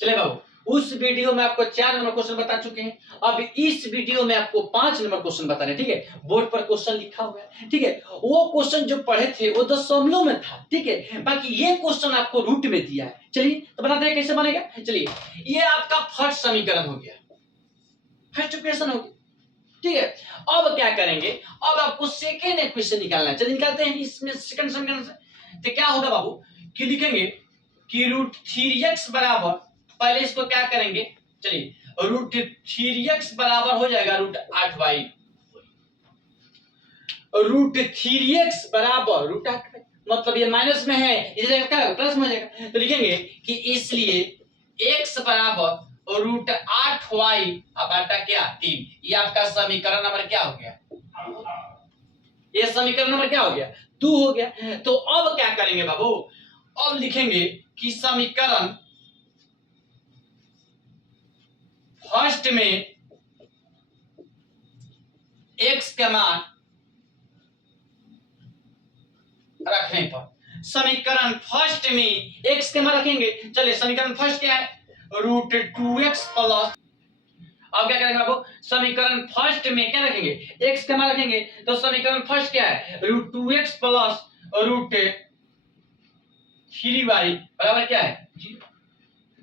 चले बाबू, उस वीडियो में आपको 4 नंबर क्वेश्चन बता चुके हैं। अब इस वीडियो में आपको 5 नंबर क्वेश्चन बता रहे हैं। ठीक है, बोर्ड पर क्वेश्चन लिखा हुआ है। ठीक है, वो क्वेश्चन जो पढ़े थे वो दशमलव में था। ठीक है, बाकी ये क्वेश्चन आपको रूट में दिया है। चलिए तो बताते हैं कैसे बनेगा। चलिए, ये आपका फर्स्ट समीकरण हो गया, फर्स्ट इक्वेशन हो गया। ठीक है, अब क्या करेंगे, अब आपको सेकेंड इक्वेशन निकालना है। चलिए निकालते हैं इसमें सेकंड समीकरण से। तो क्या होगा बाबू कि लिखेंगे कि √3x बराबर, पहले इसको क्या करेंगे, चलिए √3x बराबर हो जाएगा √8y, √3x बराबर √8y, मतलब ये माइनस में है, इधर क्या प्लस में हो जाएगा। तो लिखेंगे कि इसलिए x बराबर √8y बटा क्या 3। ये आपका समीकरण नंबर क्या हो गया, ये समीकरण नंबर क्या हो गया 2 हो गया। तो अब क्या करेंगे बाबू, अब लिखेंगे कि समीकरण फर्स्ट में x का मान रखने पर, समीकरण फर्स्ट में x के मान रखेंगे। चलिए समीकरण फर्स्ट क्या है, √2x प्लस, अब क्या करेंगे बाबू, समीकरण फर्स्ट में क्या रखेंगे, x का मान रखेंगे। तो समीकरण फर्स्ट क्या है, √2x प्लस √3y बराबर क्या है,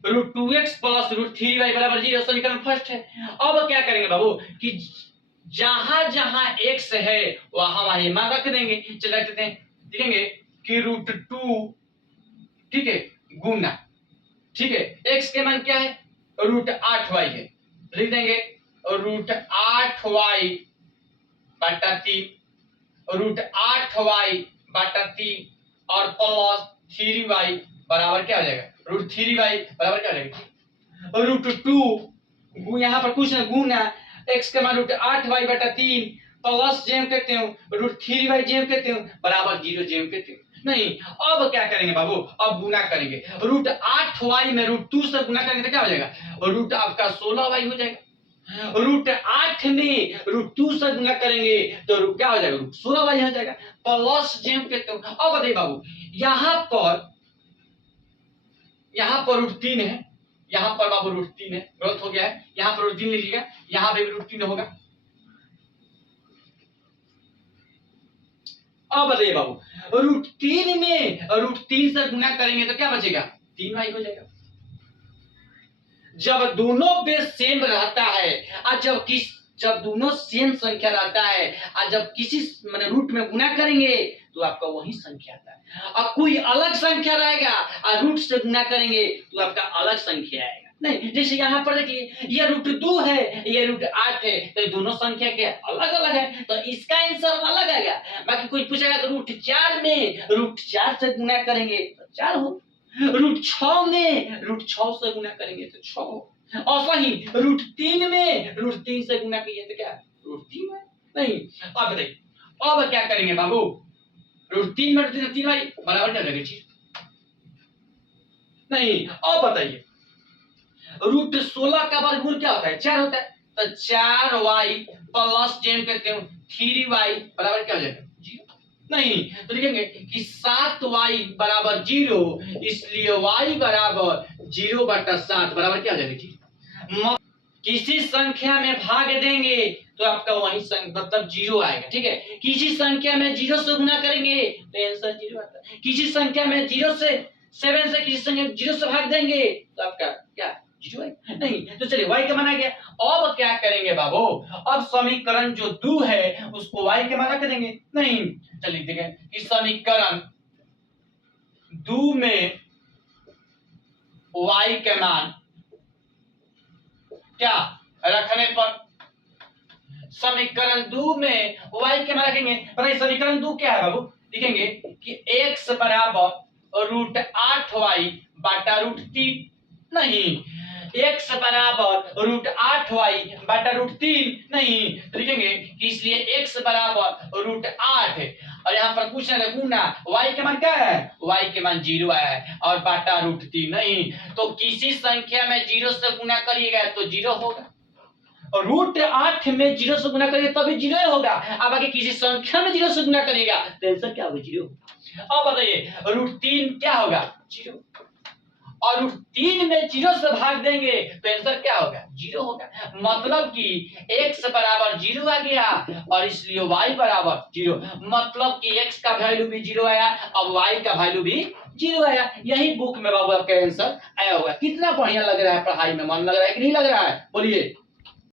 √2x प्लस √3y बराबर 0, समीकरण फर्स्ट है। अब क्या करेंगे बाबू कि जहां जहां x है वहां वहीं मान रख देंगे। चलिए रख देते हैं, लिखेंगे कि √2, ठीक है, गुना, ठीक है, x के मान क्या है √8y है, लिख देंगे √8y बटा 3, √8y बटा 3 और प्लस 3y बराबर क्या हो जाएगा, √3y बराबर क्या हो जाएगा, √2 यहाँ पर कुछ ना गुना, x का मान √8y बटा 3 प्लस जेम कहते हो √3y जेम कहते हो बराबर 0 जेम कहते हो। नहीं, अब क्या करेंगे बाबू, अब गुना करेंगे, √8y में √2 से गुना करेंगे तो क्या हो जाएगा, रूट आपका 16y हो जाएगा। √8 में √2 से गुना करेंगे तो क्या हो जाएगा, √16y हो जाएगा, प्लस जेम कहते हो। अब बताइए बाबू, यहां पर √3 है, यहां पर बाबू √3 है, गलत हो गया है, यहां पर √3 लीजिएगा, यहां पे भी √3 होगा। अब बताइए बाबू, √3 में √3 से गुना करेंगे तो क्या बचेगा, 3y हो जाएगा। जब दोनों बेस सेम रहता है और जब दोनों सेम संख्या रहता है और जब किसी माने रूट में गुना करेंगे तो आपका वही संख्या आता है, और कोई अलग संख्या रहेगा और रूट से गुना करेंगे तो आपका अलग संख्या आएगा। नहीं, जैसे यहाँ पर देखिए ये √2 है, ये √8 है, तो ये दोनों संख्या के अलग अलग है, तो इसका आंसर अलग आएगा। बाकी कोई पूछेगा तो √4 में √4 से गुना करेंगे तो 4 हो, √6 में √6 से गुना करेंगे तो 6 हो, और वही √3 में √3 से गुना किए तो क्या √3 है। नहीं, अब बताइए अब क्या करेंगे बाबू, √3 में √3 3y बराबर क्या लगेगा चीज। नहीं, अब बताइए √16 का वर्गमूल क्या होता है, 4 होता है, तो 4y प्लस जेम कहते हो 3y बराबर क्या हो जाएगा, 0। नहीं, तो लिखेंगे कि 7y बराबर 0, इसलिए y बराबर 0 बटा 7 बराबर क्या हो जाएगा जी। किसी संख्या में भाग देंगे तो आपका वही मतलब 0 आएगा। ठीक है, किसी संख्या में 0 से गुना करेंगे तो आंसर 0 आता है, किसी संख्या में 0 से 7 से किसी संख्या 0 से भाग देंगे तो आपका क्या 0 आएगा। नहीं, तो चलिए y का मान आ गया। अब क्या करेंगे बाबू, अब समीकरण जो 2 है उसको y के मान रख देंगे। नहीं, चलिए देखें कि समीकरण 2 में y के मान क्या रखने पर, समीकरण 2 में y के मान रखेंगे। बताइए समीकरण 2 क्या है बाबू, लिखेंगे कि x बराबर √8y बटा √3, नहीं x बराबर √8y बटा √3, नहीं तो लिखेंगे कि इसलिए x बराबर √8 है, और यहाँ पर कुछ नहीं गुना, y के मान क्या है, y के मान 0 आया है, और बटा √3, नहीं तो किसी संख्या में 0 से गुना करिएगा तो 0 होगा, और √8 में 0 से गुना करिए तभी 0 होगा। अब आगे किसी संख्या में 0 से गुना करिएगा तो आंसर क्या होगा, 0। अब बताइए √3 क्या होगा, 0। और रूट 3 में 0 से भाग देंगे तो आंसर क्या होगा? 0 होगा। मतलब कि x बराबर 0 आ गया और इसलिए y बराबर 0। मतलब कि x का वैल्यू भी 0 आया, अब y का वैल्यू भी 0 आया। यही बुक में बाबू आपका आंसर आया होगा। कितना बढ़िया लग रहा है, पढ़ाई में मन लग रहा है कि नहीं लग रहा है? बोलिए।